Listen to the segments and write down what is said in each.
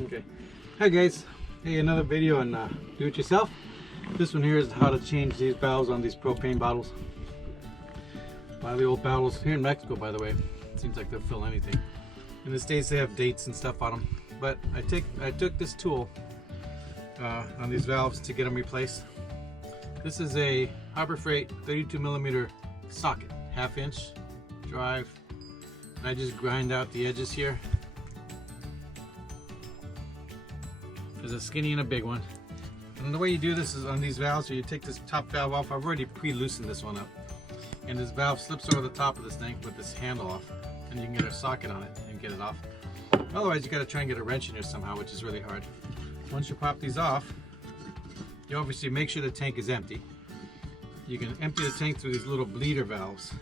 Okay. Hi guys. Hey, another video on do it yourself. This one here is how to change these valves on these propane bottles. Buy the old bottles here in Mexico, by the way. It seems like they'll fill anything. In the States they have dates and stuff on them. But I took this tool on these valves to get them replaced. This is a Harbor Freight 32mm socket, 1/2 inch drive. And I just grind out the edges here. There's a skinny and a big one. And the way you do this is on these valves, so you take this top valve off. I've already pre-loosened this one up. And this valve slips over the top of this thing with this handle off. And you can get a socket on it and get it off. Otherwise, you gotta try and get a wrench in here somehow, which is really hard. Once you pop these off, you obviously make sure the tank is empty. You can empty the tank through these little bleeder valves.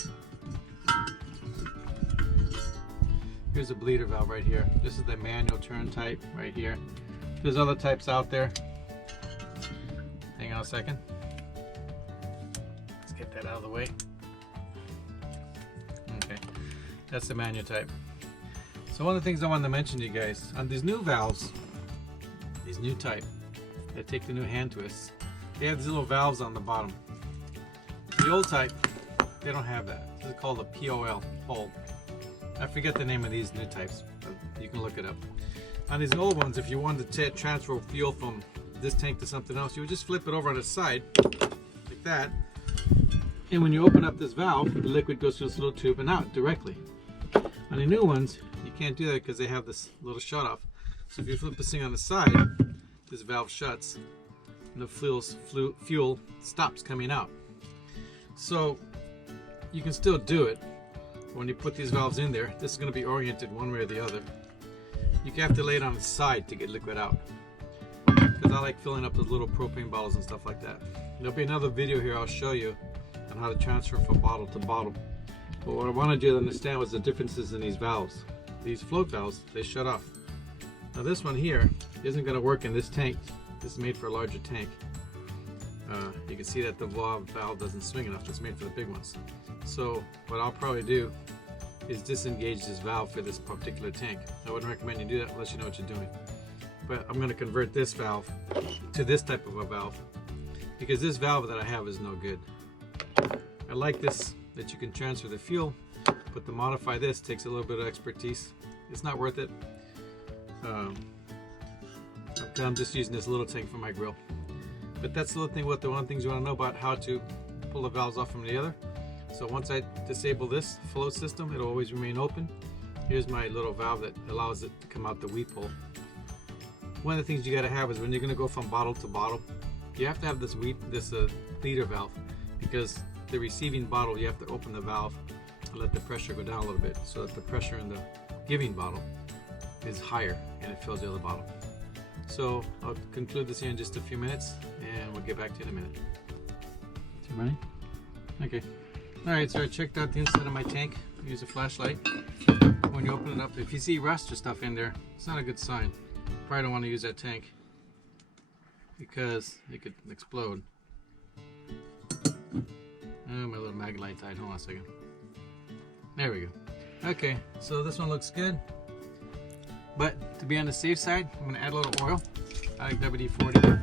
Here's a bleeder valve right here. This is the manual turn type right here. There's other types out there. Hang on a second. Let's get that out of the way. Okay, that's the manual type. So one of the things I wanted to mention to you guys, on these new valves, these new type, that take the new hand twists, they have these little valves on the bottom. The old type, they don't have that. This is called a POL, pole. I forget the name of these new types, but you can look it up. On these old ones, if you wanted to transfer fuel from this tank to something else, you would just flip it over on its side, like that. And when you open up this valve, the liquid goes through this little tube and out directly. On the new ones, you can't do that because they have this little shut off. So if you flip this thing on the side, this valve shuts and the fuel stops coming out. So you can still do it. When you put these valves in there, this is going to be oriented one way or the other. You have to lay it on its side to get liquid out. Because I like filling up those little propane bottles and stuff like that. There'll be another video here I'll show you on how to transfer from bottle to bottle. But what I wanted you to understand was the differences in these valves. These float valves, they shut off. Now this one here isn't going to work in this tank. This is made for a larger tank. You can see that the valve doesn't swing enough. It's made for the big ones. So what I'll probably do is disengage this valve for this particular tank. I wouldn't recommend you do that unless you know what you're doing. But I'm going to convert this valve to this type of a valve because this valve that I have is no good. I like this, that you can transfer the fuel, but to modify this takes a little bit of expertise. It's not worth it. I'm just using this little tank for my grill. But that's the little thing, one of the things you want to know about how to pull the valves off from the other. So once I disable this flow system, it'll always remain open. Here's my little valve that allows it to come out the weep hole. One of the things you got to have is when you're going to go from bottle to bottle, you have to have this bleeder valve, because the receiving bottle, you have to open the valve and let the pressure go down a little bit so that the pressure in the giving bottle is higher and it fills the other bottle. So I'll conclude this here in just a few minutes and we'll get back to you in a minute. Is it running? Okay. Alright, so I checked out the inside of my tank. Use a flashlight. When you open it up, if you see rust or stuff in there, it's not a good sign. You probably don't want to use that tank because it could explode. Oh, my little mag light died. Hold on a second. There we go. Okay, so this one looks good. But to be on the safe side, I'm going to add a little oil. I like WD-40.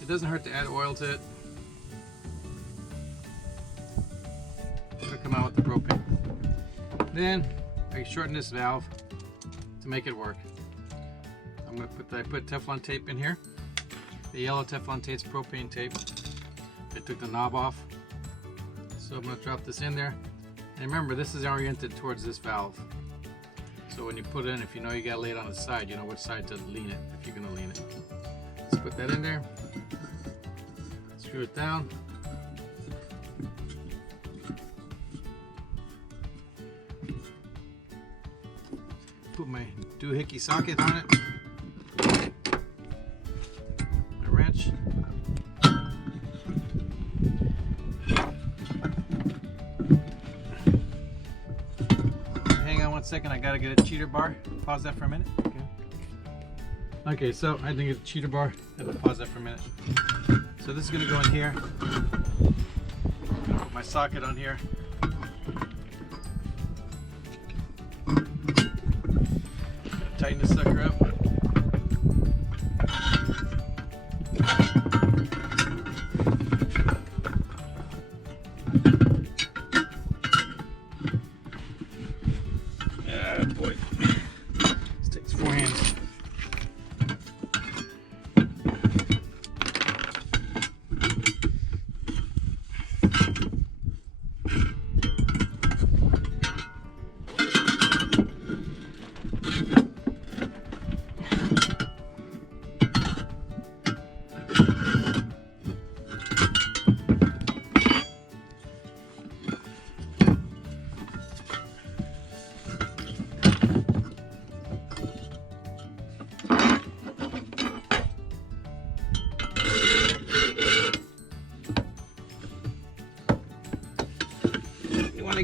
It doesn't hurt to add oil to it. It'll come out with the propane. Then I shorten this valve to make it work. I put Teflon tape in here. The yellow Teflon tape's propane tape. I took the knob off. So I'm going to drop this in there. And remember, this is oriented towards this valve. So when you put it in, if you know you got to lay it on the side, you know which side to lean it, if you're going to lean it. Let's put that in there. Screw it down. Put my doohickey socket on it. My wrench. Hang on one second, I gotta get a cheater bar. Pause that for a minute. Okay, so I think it's a cheater bar. I have to pause that for a minute. So this is gonna go in here. Put my socket on here. Tighten this sucker up.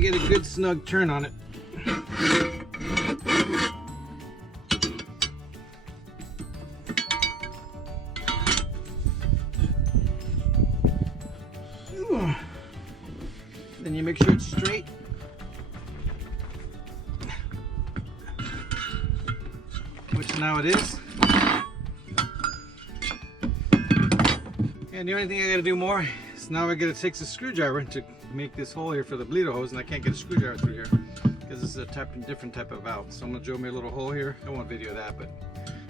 to get a good snug turn on it. Then you make sure it's straight. Which now it is. And the only thing I gotta do more is now I gotta take the screwdriver to make this hole here for the bleeder hose, and I can't get a screwdriver through here because this is a different type of valve. So I'm gonna drill me a little hole here. I won't video that, but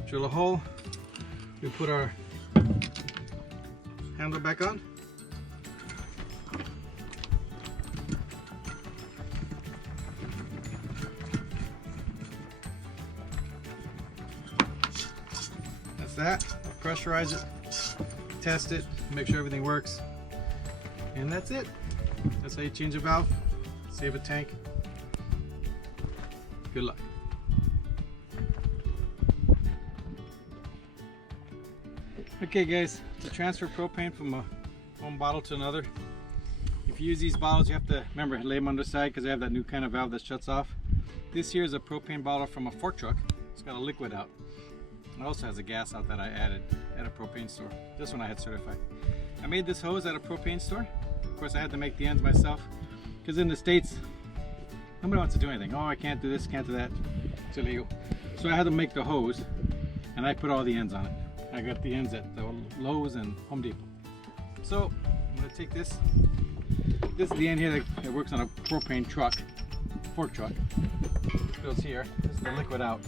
drill a hole. We put our handle back on. That's that. I'll pressurize it, test it, make sure everything works, and that's it. That's how you change a valve, save a tank. Good luck. Okay guys, to transfer propane from a one bottle to another, if you use these bottles you have to remember lay them on the side because they have that new kind of valve that shuts off. This here is a propane bottle from a fork truck. It's got a liquid out. It also has a gas out that I added at a propane store. This one I had certified. I made this hose at a propane store. Of course I had to make the ends myself because in the States nobody wants to do anything. Oh, I can't do this, can't do that. It's illegal. So I had to make the hose and I put all the ends on it. I got the ends at the Lowe's and Home Depot. So I'm going to take this. This is the end here that works on a propane truck, fork truck. It goes here. This is the liquid out.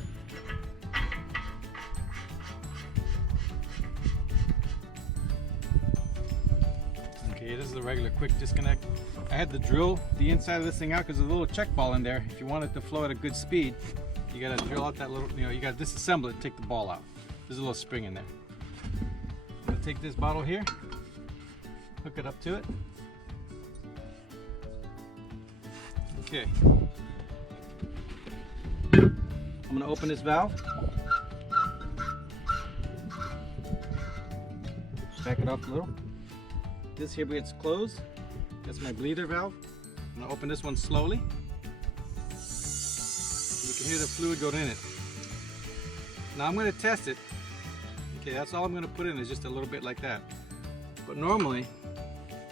Okay, this is a regular quick disconnect. I had to drill the inside of this thing out because there's a little check ball in there. If you want it to flow at a good speed, you got to drill out that little, you got to disassemble it, take the ball out. There's a little spring in there. I'm going to take this bottle here, hook it up to it. Okay. I'm going to open this valve. Back it off a little. This here gets closed. That's my bleeder valve. I'm going to open this one slowly. You can hear the fluid go in it. Now I'm going to test it. Okay, that's all I'm going to put in is just a little bit like that. But normally,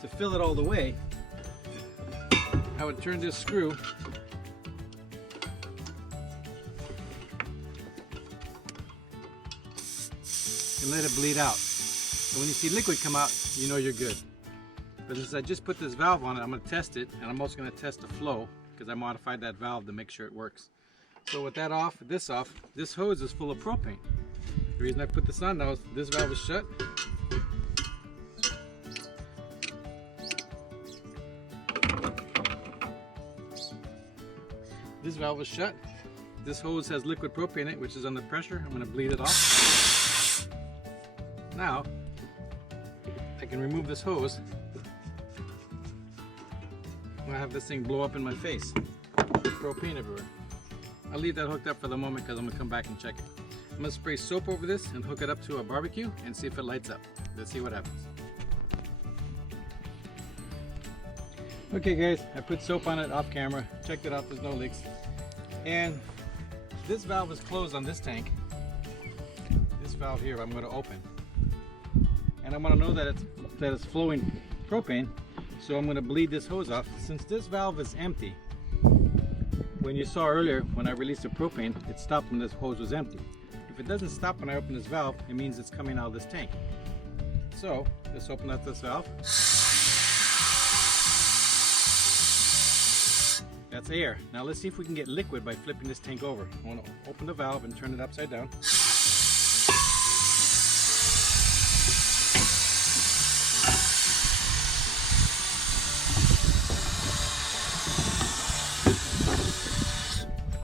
to fill it all the way, I would turn this screw and let it bleed out. So when you see liquid come out, you know you're good. But since I just put this valve on it, I'm going to test it, and I'm also going to test the flow because I modified that valve to make sure it works. So with that off, this hose is full of propane. The reason I put this on now is this valve is shut. This valve is shut. This hose has liquid propane in it, which is under pressure. I'm going to bleed it off. Now, I can remove this hose. I have this thing blow up in my face. Propane everywhere. I'll leave that hooked up for the moment because I'm going to come back and check it. I'm going to spray soap over this and hook it up to a barbecue and see if it lights up. Let's see what happens. Okay guys, I put soap on it off camera, checked it out, there's no leaks. And this valve is closed on this tank. This valve here I'm going to open. And I'm going to know that it's flowing propane, so I'm going to bleed this hose off. Since this valve is empty, when you saw earlier when I released the propane, it stopped when this hose was empty. If it doesn't stop when I open this valve, it means it's coming out of this tank. So let's open up this valve. That's air. Now let's see if we can get liquid by flipping this tank over. I want to open the valve and turn it upside down.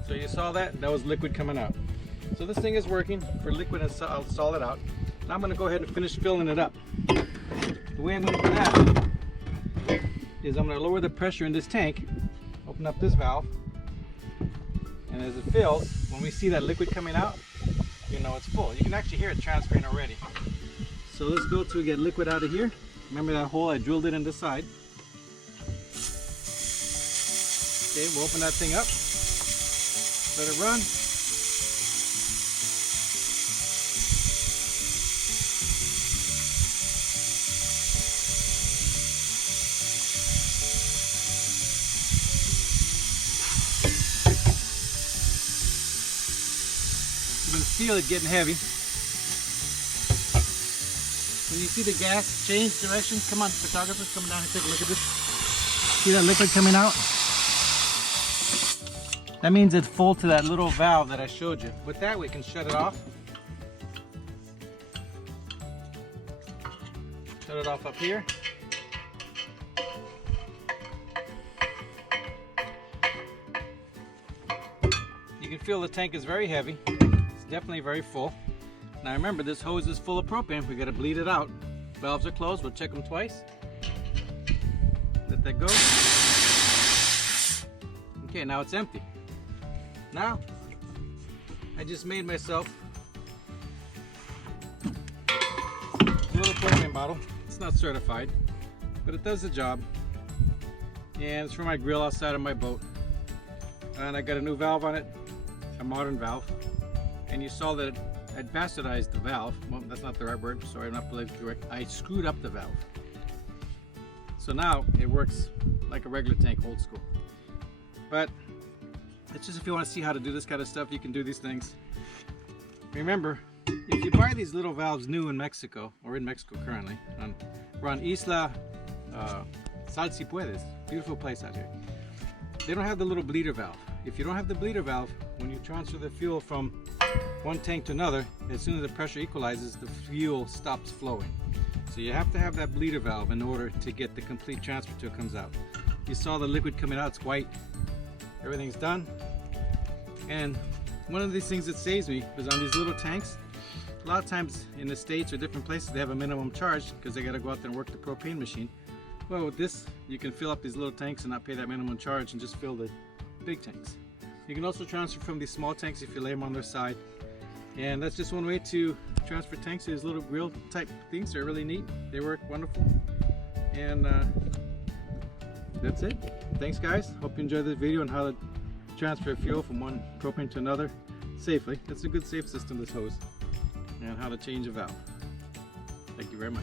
So you saw that? That was liquid coming out. So this thing is working for liquid and I'll stall it out. Now I'm going to go ahead and finish filling it up. The way I'm going to do that is I'm going to lower the pressure in this tank, open up this valve, and as it fills, when we see that liquid coming out, you know it's full. You can actually hear it transferring already. So let's go to get liquid out of here. Remember that hole? I drilled it in this side. Okay, we'll open that thing up, let it run. You can feel it getting heavy. When you see the gas change direction, come on, photographers, come down and take a look at this. See that liquid coming out? That means it's full to that little valve that I showed you. With that, we can shut it off. Shut it off up here. You can feel the tank is very heavy. It's definitely very full. Now remember, this hose is full of propane. We got to bleed it out. Valves are closed. We'll check them twice. Let that go. Okay, now it's empty. Now, I just made myself a little propane bottle. It's not certified, but it does the job. And it's for my grill outside of my boat. And I got a new valve on it, a modern valve. And you saw that I'd bastardized the valve. Well, that's not the right word, sorry, I'm not politically correct. I screwed up the valve. So now it works like a regular tank, old school. But it's just if you want to see how to do this kind of stuff, you can do these things. Remember, if you buy these little valves new in Mexico, or in Mexico currently, we're on Isla Sal Si Puedes, beautiful place out here. They don't have the little bleeder valve. If you don't have the bleeder valve, when you transfer the fuel from one tank to another, as soon as the pressure equalizes, the fuel stops flowing. So you have to have that bleeder valve in order to get the complete transfer till it comes out. You saw the liquid coming out, it's white. Everything's done. And one of these things that saves me is on these little tanks. A lot of times in the States or different places, they have a minimum charge because they got to go out there and work the propane machine. Well, with this, you can fill up these little tanks and not pay that minimum charge and just fill the big tanks. You can also transfer from these small tanks if you lay them on their side. And that's just one way to transfer tanks. These little grill type things. They're really neat. They work wonderful. And that's it. Thanks guys. Hope you enjoyed this video on how to transfer fuel from one propane to another safely. It's a good safe system, this hose. And how to change a valve. Thank you very much.